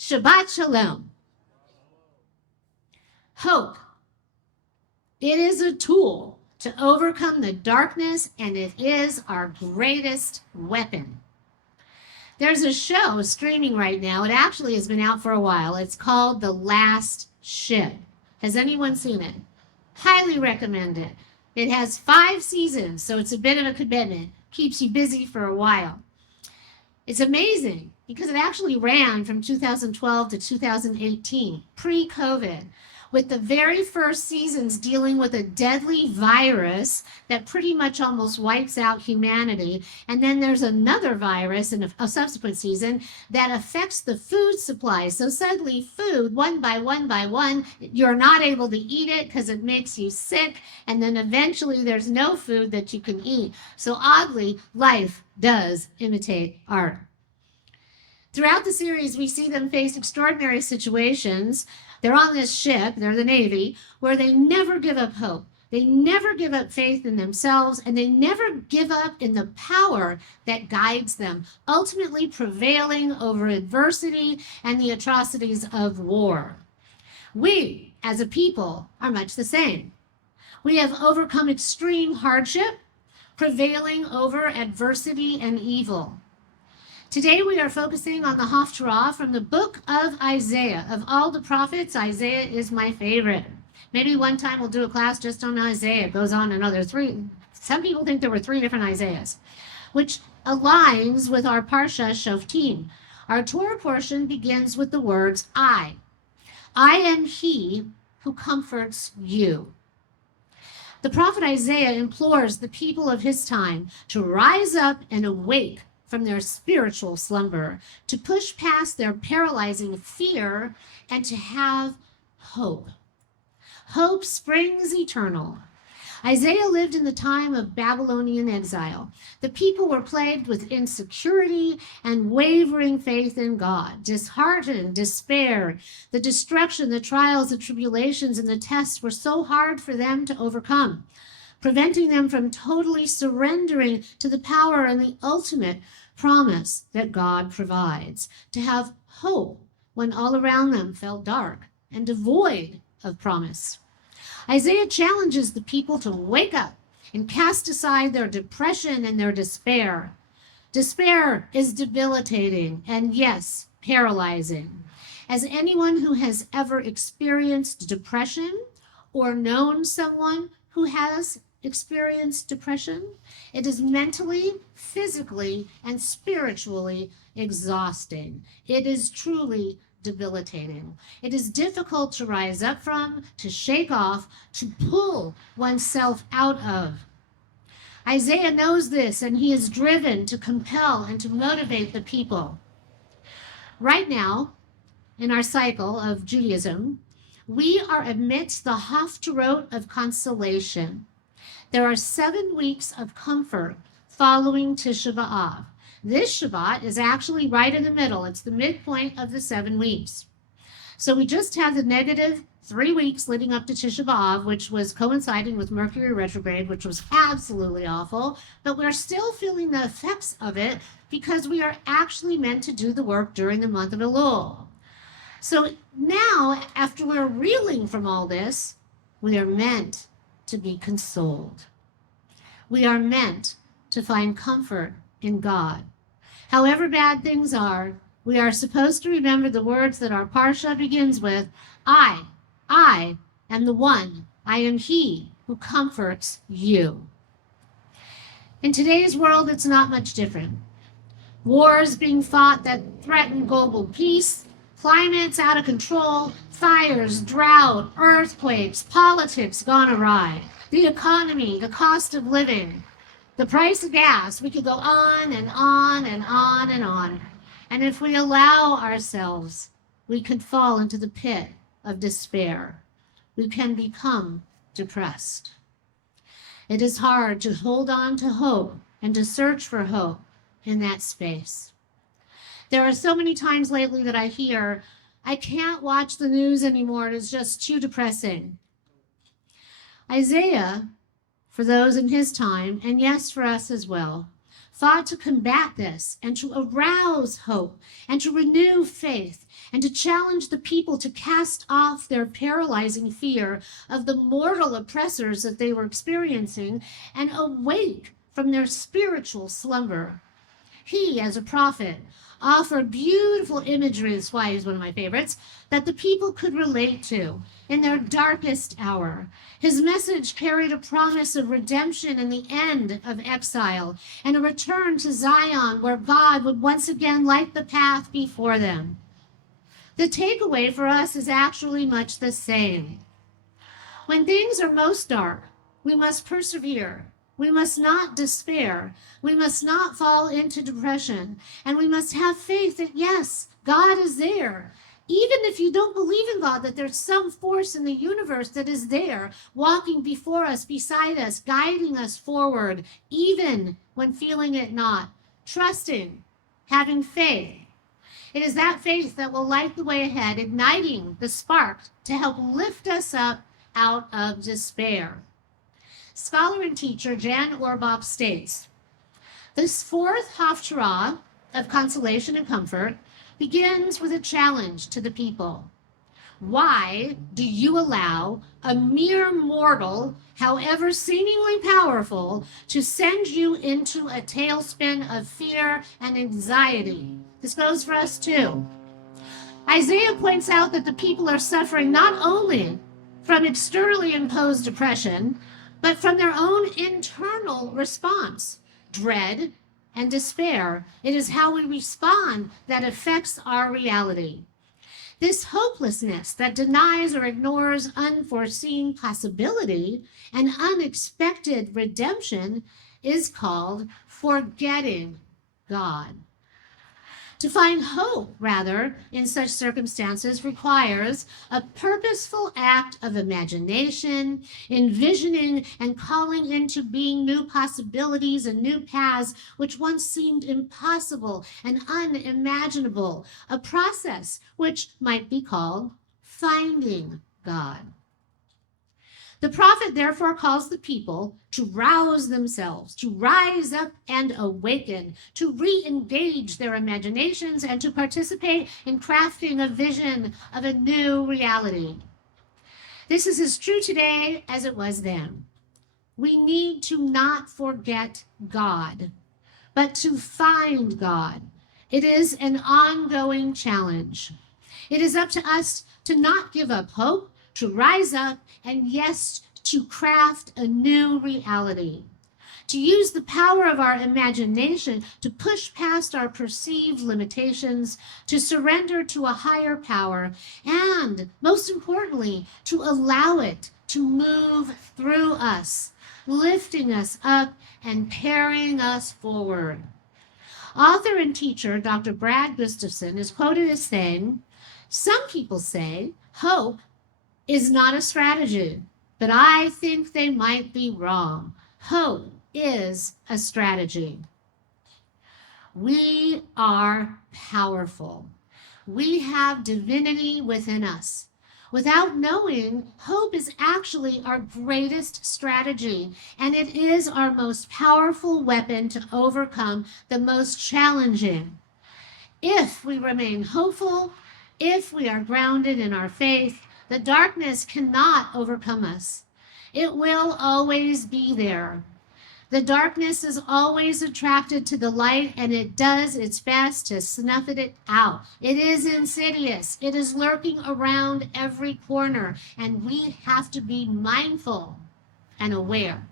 Shabbat Shalom. Hope. It is a tool to overcome the darkness, and it is our greatest weapon. There's a show streaming right now. It actually has been out for a while. It's called The Last Ship. Has anyone seen it? Highly recommend it. It has 5 seasons, so it's a bit of a commitment. Keeps you busy for a while. It's amazing because it actually ran from 2012 to 2018, pre-COVID, with the very first seasons dealing with a deadly virus that pretty much almost wipes out humanity. And then there's another virus in a subsequent season that affects the food supply. So suddenly food, one by one, you're not able to eat it because it makes you sick. And then eventually there's no food that you can eat. So oddly, life does imitate art. Throughout the series, we see them face extraordinary situations. They're on this ship, they're the Navy, where they never give up hope. They never give up faith in themselves, and they never give up in the power that guides them, ultimately prevailing over adversity and the atrocities of war. We, as a people, are much the same. We have overcome extreme hardship, prevailing over adversity and evil. Today we are focusing on the Haftarah from the book of Isaiah. Of all the prophets, Isaiah is my favorite. Maybe one time we'll do a class just on Isaiah. It goes on another 3. Some people think there were 3 different Isaiahs, which aligns with our Parsha Shoftim. Our Torah portion begins with the words, I am he who comforts you. The prophet Isaiah implores the people of his time to rise up and awake from their spiritual slumber, to push past their paralyzing fear, and to have hope. Hope springs eternal. Isaiah lived in the time of Babylonian exile. The people were plagued with insecurity and wavering faith in God, disheartened, despair. The destruction, the trials, the tribulations, and the tests were so hard for them to overcome, preventing them from totally surrendering to the power and the ultimate promise that God provides, to have hope when all around them felt dark and devoid of promise. Isaiah challenges the people to wake up and cast aside their depression and their despair. Despair is debilitating and, yes, paralyzing. As anyone who has ever experienced depression or known someone who has experienced depression, it is mentally, physically, and spiritually exhausting. It is truly debilitating. It is difficult to rise up from, to shake off, to pull oneself out of. Isaiah knows this, and he is driven to compel and to motivate the people. Right now, in our cycle of Judaism, we are amidst the Haftarot of consolation. There are 7 weeks of comfort following Tisha B'Av. This Shabbat is actually right in the middle. It's the midpoint of the 7 weeks. So we just had the negative 3 weeks leading up to Tisha B'Av, which was coinciding with Mercury retrograde, which was absolutely awful. But we're still feeling the effects of it because we are actually meant to do the work during the month of Elul. So now, after we're reeling from all this, we are meant to be consoled. We are meant to find comfort in God. However bad things are, we are supposed to remember the words that our Parsha begins with, I am the one, I am he who comforts you. In today's world, it's not much different. Wars being fought that threaten global peace, climates out of control, fires, drought, earthquakes, politics gone awry, the economy, the cost of living, the price of gas. We could go on and on and on and on. And if we allow ourselves, we could fall into the pit of despair. We can become depressed. It is hard to hold on to hope and to search for hope in that space. There are so many times lately that I hear, I can't watch the news anymore. It is just too depressing. Isaiah, for those in his time, and yes, for us as well, fought to combat this and to arouse hope and to renew faith and to challenge the people to cast off their paralyzing fear of the mortal oppressors that they were experiencing and awake from their spiritual slumber. He, as a prophet, offered beautiful imagery, that's why he's one of my favorites, that the people could relate to in their darkest hour. His message carried a promise of redemption and the end of exile and a return to Zion where God would once again light the path before them. The takeaway for us is actually much the same. When things are most dark, we must persevere. We must not despair. We must not fall into depression. And we must have faith that, yes, God is there. Even if you don't believe in God, that there's some force in the universe that is there, walking before us, beside us, guiding us forward, even when feeling it not. Trusting, having faith. It is that faith that will light the way ahead, igniting the spark to help lift us up out of despair. Scholar and teacher Jan Orbach states, this fourth Haftarah of consolation and comfort begins with a challenge to the people. Why do you allow a mere mortal, however seemingly powerful, to send you into a tailspin of fear and anxiety? This goes for us too. Isaiah points out that the people are suffering not only from externally imposed depression, but from their own internal response, dread and despair. It is how we respond that affects our reality. This hopelessness that denies or ignores unforeseen possibility and unexpected redemption is called forgetting God. To find hope, rather, in such circumstances requires a purposeful act of imagination, envisioning and calling into being new possibilities and new paths which once seemed impossible and unimaginable, a process which might be called finding God. The prophet therefore calls the people to rouse themselves, to rise up and awaken, to re-engage their imaginations, and to participate in crafting a vision of a new reality. This is as true today as it was then. We need to not forget God, but to find God. It is an ongoing challenge. It is up to us to not give up hope, to rise up, and yes, to craft a new reality. To use the power of our imagination to push past our perceived limitations, to surrender to a higher power, and most importantly, to allow it to move through us, lifting us up and carrying us forward. Author and teacher Dr. Brad Gustafson is quoted as saying, "Some people say hope is not a strategy, but I think they might be wrong. Hope is a strategy." We are powerful. We have divinity within us. Without knowing, hope is actually our greatest strategy, and it is our most powerful weapon to overcome the most challenging. If we remain hopeful, if we are grounded in our faith, the darkness cannot overcome us. It will always be there. The darkness is always attracted to the light, and it does its best to snuff it out. It is insidious. It is lurking around every corner, and we have to be mindful and aware.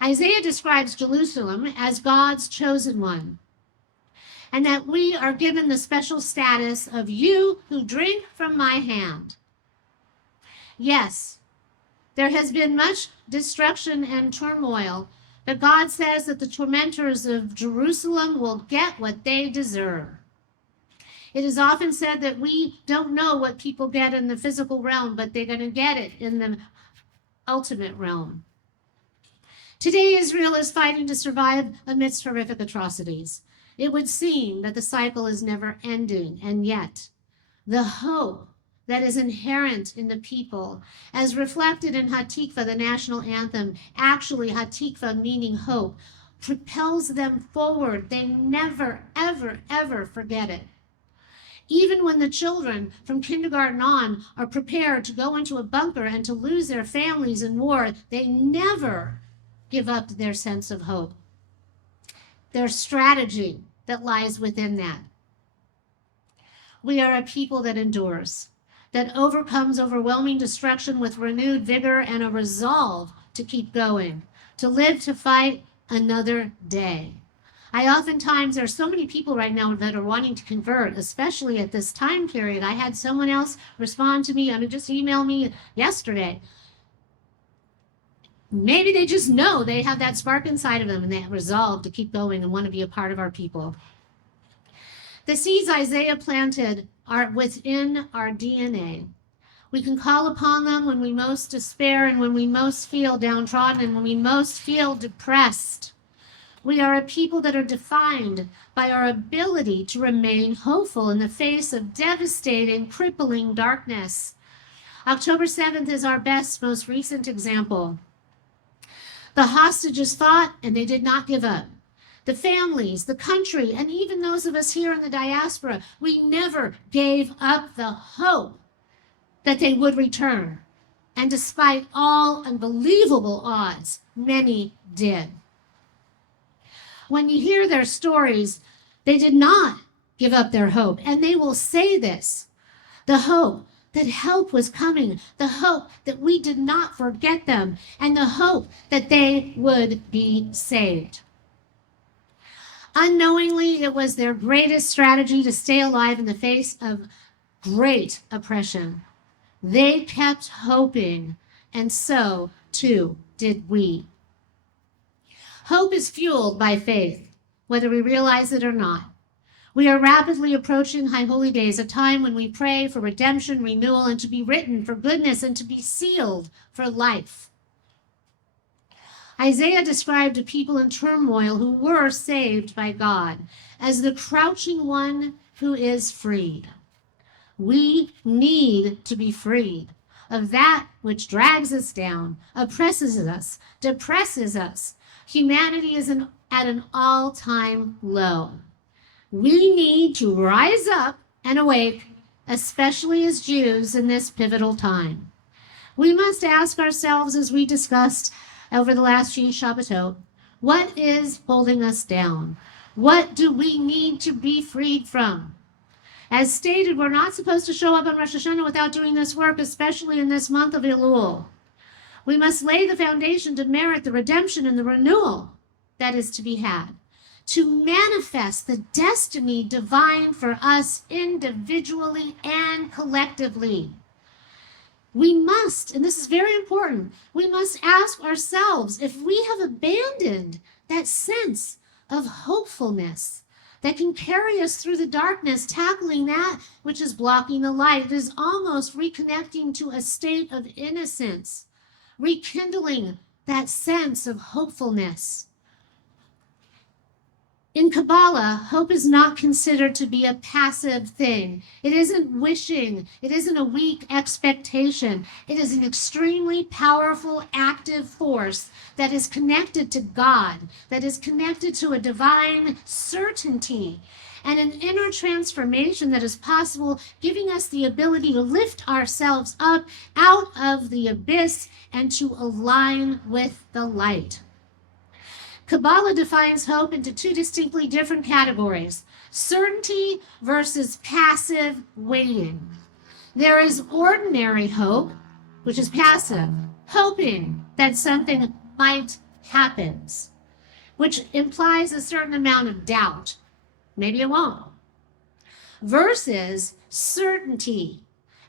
Isaiah describes Jerusalem as God's chosen one, and that we are given the special status of you who drink from my hand. Yes, there has been much destruction and turmoil, but God says that the tormentors of Jerusalem will get what they deserve. It is often said that we don't know what people get in the physical realm, but they're going to get it in the ultimate realm. Today, Israel is fighting to survive amidst horrific atrocities. It would seem that the cycle is never ending, and yet the hope that is inherent in the people, as reflected in Hatikva, the national anthem, actually Hatikva meaning hope, propels them forward. They never, ever, ever forget it. Even when the children from kindergarten on are prepared to go into a bunker and to lose their families in war, they never give up their sense of hope. Their strategy that lies within that. We are a people that endures, that overcomes overwhelming destruction with renewed vigor and a resolve to keep going, to live to fight another day. There are so many people right now that are wanting to convert, especially at this time period. I had someone else respond to me, just email me yesterday. Maybe they just know they have that spark inside of them and they have resolve to keep going and want to be a part of our people. The seeds Isaiah planted are within our DNA. We can call upon them when we most despair and when we most feel downtrodden and when we most feel depressed. We are a people that are defined by our ability to remain hopeful in the face of devastating, crippling darkness. October 7th is our most recent example. The hostages fought and they did not give up. The families, the country, and even those of us here in the diaspora, we never gave up the hope that they would return. And despite all unbelievable odds, many did. When you hear their stories, they did not give up their hope. And they will say this, the hope that help was coming, the hope that we did not forget them, and the hope that they would be saved. Unknowingly, it was their greatest strategy to stay alive in the face of great oppression. They kept hoping, and so, too, did we. Hope is fueled by faith, whether we realize it or not. We are rapidly approaching High Holy Days, a time when we pray for redemption, renewal, and to be written for goodness and to be sealed for life. Isaiah described a people in turmoil who were saved by God as the crouching one who is freed. We need to be freed of that which drags us down, oppresses us, depresses us. Humanity is at an all-time low. We need to rise up and awake, especially as Jews in this pivotal time. We must ask ourselves, as we discussed over the last few Shabbatot, what is holding us down? What do we need to be freed from? As stated, we're not supposed to show up on Rosh Hashanah without doing this work, especially in this month of Elul. We must lay the foundation to merit the redemption and the renewal that is to be had, to manifest the destiny divine for us individually and collectively. We must, and this is very important, we must ask ourselves if we have abandoned that sense of hopefulness that can carry us through the darkness, tackling that which is blocking the light. It is almost reconnecting to a state of innocence, rekindling that sense of hopefulness. In Kabbalah, hope is not considered to be a passive thing. It isn't wishing. It isn't a weak expectation. It is an extremely powerful, active force that is connected to God, that is connected to a divine certainty and an inner transformation that is possible, giving us the ability to lift ourselves up out of the abyss and to align with the light. Kabbalah defines hope into two distinctly different categories: certainty versus passive waiting. There is ordinary hope, which is passive, hoping that something might happen, which implies a certain amount of doubt. Maybe it won't. Versus certainty,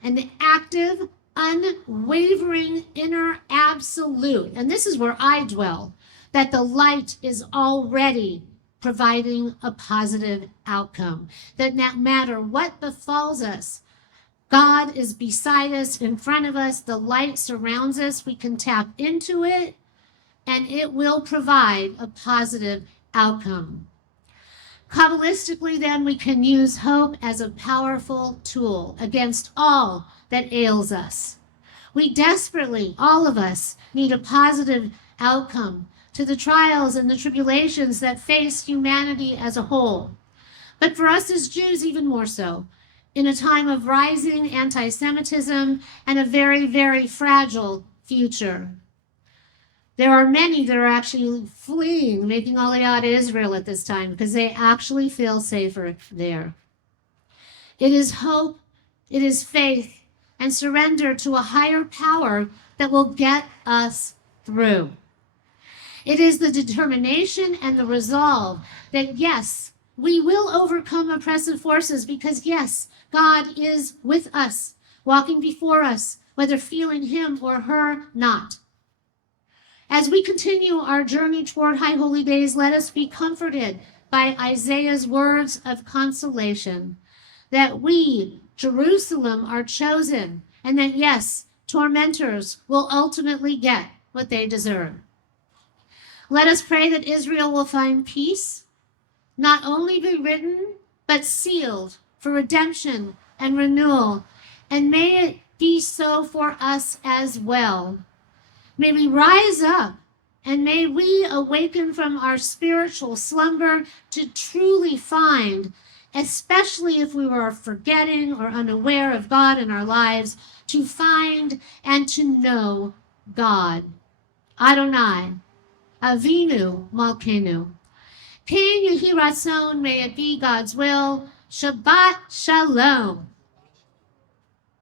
an active, unwavering inner absolute. And this is where I dwell, that the light is already providing a positive outcome, that no matter what befalls us, God is beside us, in front of us, the light surrounds us, we can tap into it, and it will provide a positive outcome. Kabbalistically, then, we can use hope as a powerful tool against all that ails us. We desperately, all of us, need a positive outcome to the trials and the tribulations that face humanity as a whole. But for us as Jews, even more so, in a time of rising anti-Semitism and a very, very fragile future. There are many that are actually fleeing, making Aliyah to Israel at this time because they actually feel safer there. It is hope, it is faith, and surrender to a higher power that will get us through. It is the determination and the resolve that, yes, we will overcome oppressive forces because, yes, God is with us, walking before us, whether feeling him or her not. As we continue our journey toward High Holy Days, let us be comforted by Isaiah's words of consolation, that we, Jerusalem, are chosen, and that, yes, tormentors will ultimately get what they deserve. Let us pray that Israel will find peace, not only be written, but sealed for redemption and renewal, and may it be so for us as well. May we rise up, and may we awaken from our spiritual slumber to truly find, especially if we were forgetting or unaware of God in our lives, to find and to know God. Adonai, Avinu Malkeinu. King Yehi Ratzon, may it be God's will. Shabbat Shalom.